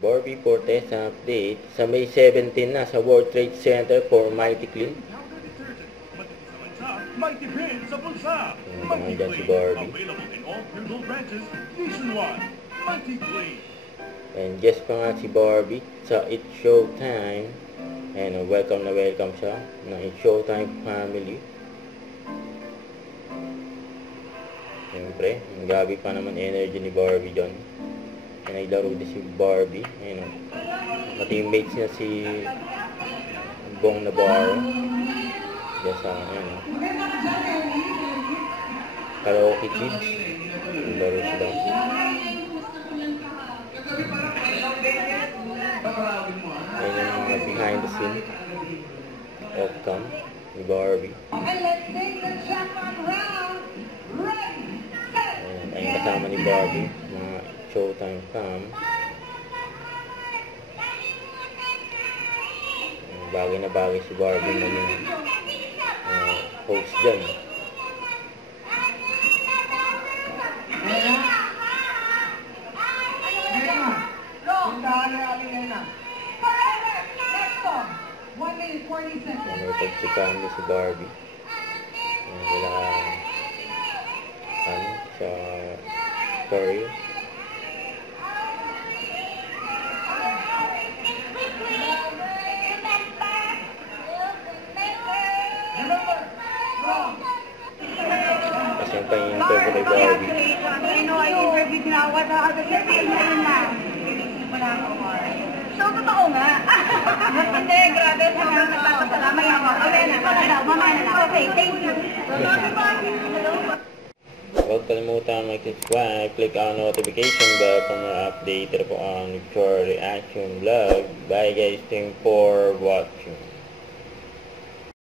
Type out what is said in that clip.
Barbie Fortes update sa May 17 na sa World Trade Center for Mighty Clean. Mighty Clean sa bulsa. Mighty Nandyan si Clean, Barbie. available in all Google branches nationwide. Mighty Clean. And guest pa nga si Barbie sa It's Showtime. And welcome na welcome siya ng It's Showtime family. Siyempre, ang gabi pa naman energy ni Barbie dyan. And naglaro din si Barbie. Ayun o. Ka-teammates niya si Bong Navarro. Diyan sa, ayun o. Karaoke Kids. Naglaro sila. Ayun yung mga behind the scene outcome ni Barbie. Ayun kasama ni Barbie, mga Showtime fam. Bagay na bagay si Barbie maging host dyan. May pagsikaan niya si Barbie. Sila sa story. Kasi yung pang-interview kay Barbie. So, totoo nga. Hindi, grabe. Sobrang nagpapasalamat ako. Mamaya na lang. Okay, thank you. Huwag kalimutan mag-subscribe, click on notification bell para ma-update po ang your reaction vlog. Bye guys, thanks for watching.